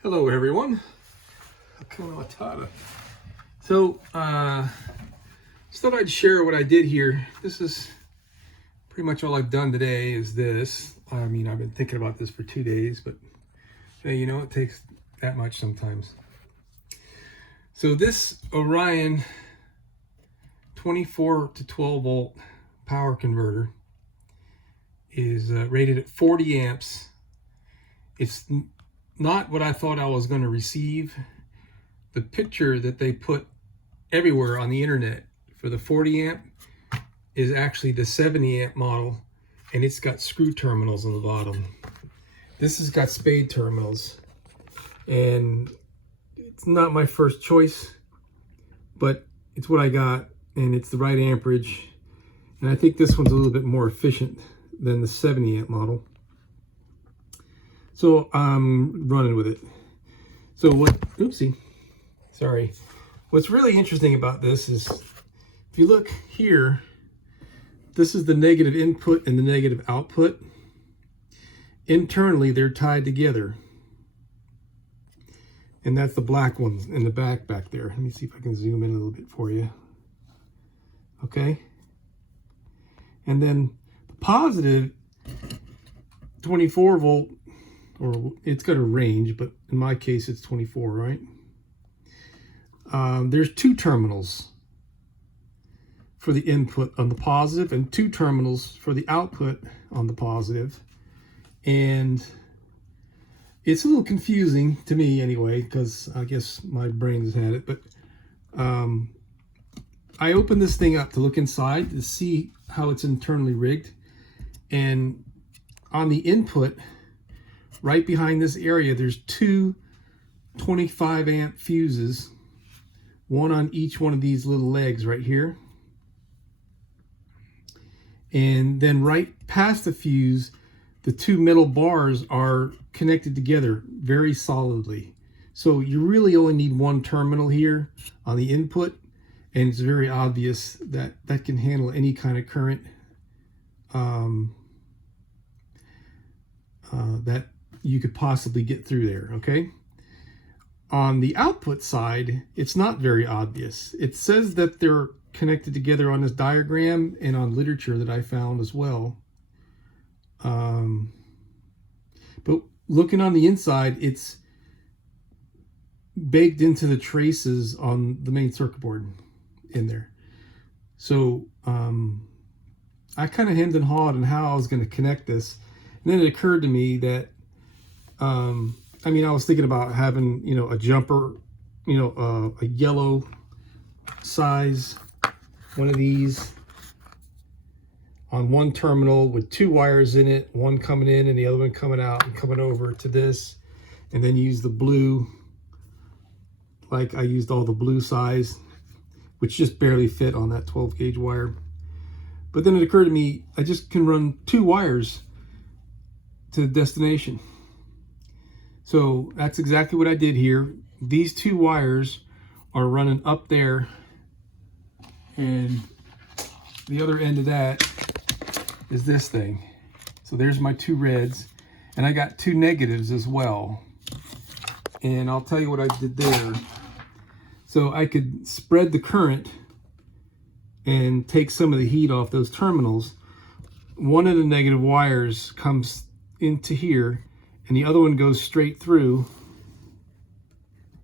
Hello everyone. Hakuna Matata. So, just thought I'd share what I did here. This is pretty much all I've done today is this. I mean, I've been thinking about this for 2 days, but hey, you know, it takes that much sometimes. So this Orion 24 to 12 volt power converter is rated at 40 amps. It's not what I thought I was going to receive. The picture that they put everywhere on the internet for the 40 amp is actually the 70 amp model, and it's got screw terminals on the bottom. This has got spade terminals, and it's not my first choice, but it's what I got, and it's the right amperage, and I think this one's a little bit more efficient than the 70 amp model. So I'm running with it. So what's really interesting about this is, if you look here, this is the negative input and the negative output. Internally, they're tied together. And that's the black ones in the back there. Let me see if I can zoom in a little bit for you. Okay. And then the positive 24 volt, or it's got a range, but in my case it's 24, right? There's two terminals for the input on the positive and two terminals for the output on the positive. And it's a little confusing to me anyway, because I guess my brain's had it, but I opened this thing up to look inside to see how it's internally rigged. And on the input, right behind this area, there's two 25 amp fuses, one on each one of these little legs right here. And then right past the fuse, the two metal bars are connected together very solidly. So you really only need one terminal here on the input, and it's very obvious that that can handle any kind of current that you could possibly get through there, okay? On the output side, it's not very obvious. It says that they're connected together on this diagram and on literature that I found as well. But looking on the inside, it's baked into the traces on the main circuit board in there. So I kind of hemmed and hawed on how I was going to connect this. And then it occurred to me that I mean, I was thinking about having, you know, a jumper, you know, a yellow size, one of these on one terminal with two wires in it, one coming in and the other one coming out and coming over to this, and then use the blue, like I used all the blue size, which just barely fit on that 12 gauge wire. But then it occurred to me, I just can run two wires to the destination. So that's exactly what I did here. These two wires are running up there, and the other end of that is this thing. So there's my two reds, and I got two negatives as well. And I'll tell you what I did there. So I could spread the current and take some of the heat off those terminals. One of the negative wires comes into here, and the other one goes straight through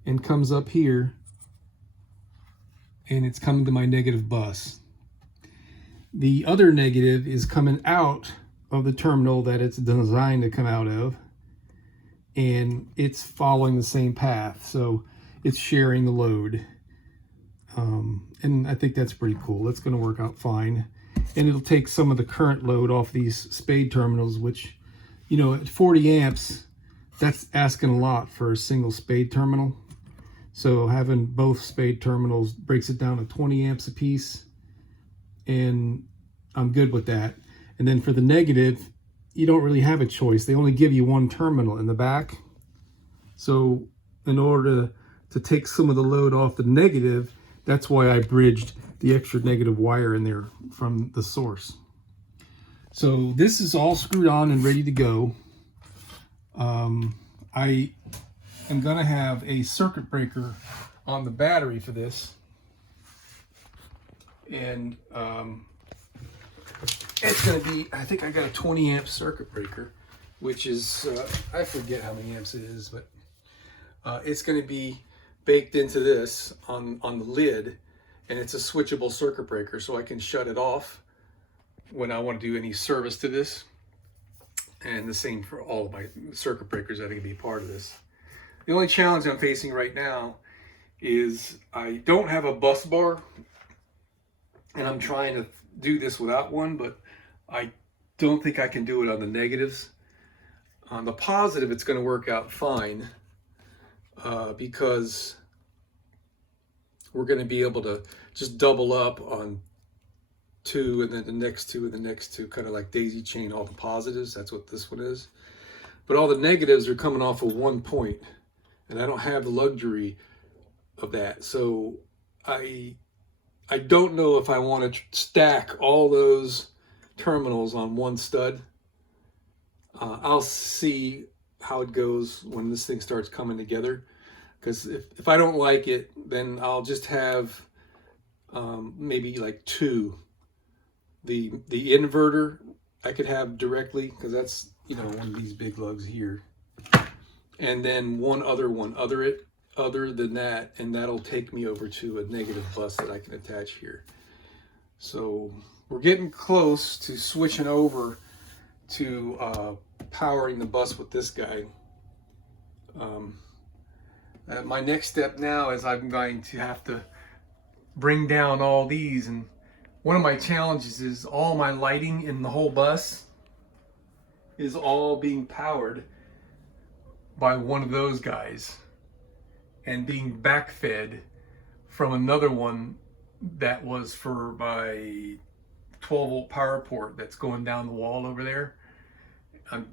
and comes up here, and it's coming to my negative bus. The other negative is coming out of the terminal that it's designed to come out of, and it's following the same path, so it's sharing the load. And I think that's pretty cool. That's going to work out fine, and it'll take some of the current load off these spade terminals, which, you know, at 40 amps, that's asking a lot for a single spade terminal. So having both spade terminals breaks it down to 20 amps a piece, and I'm good with that. And then for the negative, you don't really have a choice. They only give you one terminal in the back. So in order to take some of the load off the negative, that's why I bridged the extra negative wire in there from the source. So this is all screwed on and ready to go. I am going to have a circuit breaker on the battery for this. And it's going to be, I think I got a 20 amp circuit breaker, which is, I forget how many amps it is, but it's going to be baked into this on the lid, and it's a switchable circuit breaker, so I can shut it off when I want to do any service to this. And the same for all of my circuit breakers that are going to be part of this. The only challenge I'm facing right now is I don't have a bus bar, and I'm trying to do this without one, but I don't think I can do it on the negatives. On the positive, it's going to work out fine because we're going to be able to just double up on 2 and then the next 2 and the next 2, kind of like daisy chain all the positives. That's what this one is. But all the negatives are coming off of 1 point, and I don't have the luxury of that. So I don't know if I want to stack all those terminals on one stud. I'll see how it goes when this thing starts coming together. Because if I don't like it, then I'll just have maybe like 2. The inverter I could have directly, because that's, you know, one of these big lugs here. And then one other other than that, and that'll take me over to a negative bus that I can attach here. So we're getting close to switching over to powering the bus with this guy. My next step now is I'm going to have to bring down all these, and one of my challenges is all my lighting in the whole bus is all being powered by one of those guys and being backfed from another one that was for my 12 volt power port that's going down the wall over there. I'm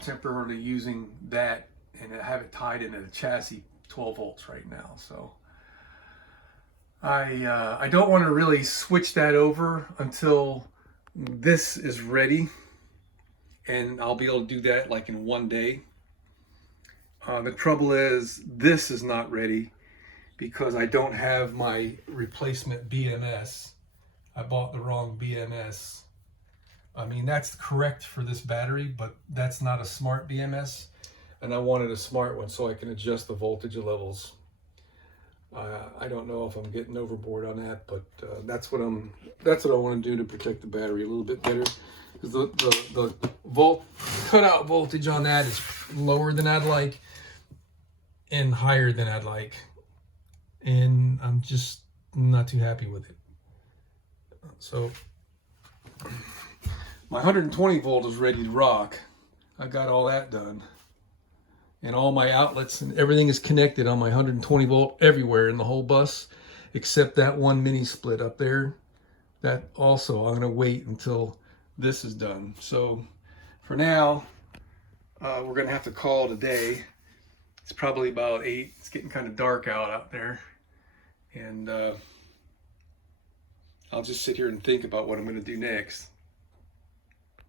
temporarily using that, and I have it tied into the chassis 12 volts right now. So I don't want to really switch that over until this is ready, and I'll be able to do that like in 1 day. The trouble is this is not ready because I don't have my replacement BMS. I bought the wrong BMS. I mean, that's correct for this battery, but that's not a smart BMS, and I wanted a smart one so I can adjust the voltage levels. I don't know if I'm getting overboard on that, but that's what I want to do to protect the battery a little bit better. Because the cutout voltage on that is lower than I'd like and higher than I'd like, and I'm just not too happy with it. So my 120 volt is ready to rock. I got all that done. And all my outlets and everything is connected on my 120 volt everywhere in the whole bus, except that one mini split up there. That also, I'm going to wait until this is done. So for now, we're going to have to call it a day. It's probably about 8. It's getting kind of dark out there. And I'll just sit here and think about what I'm going to do next.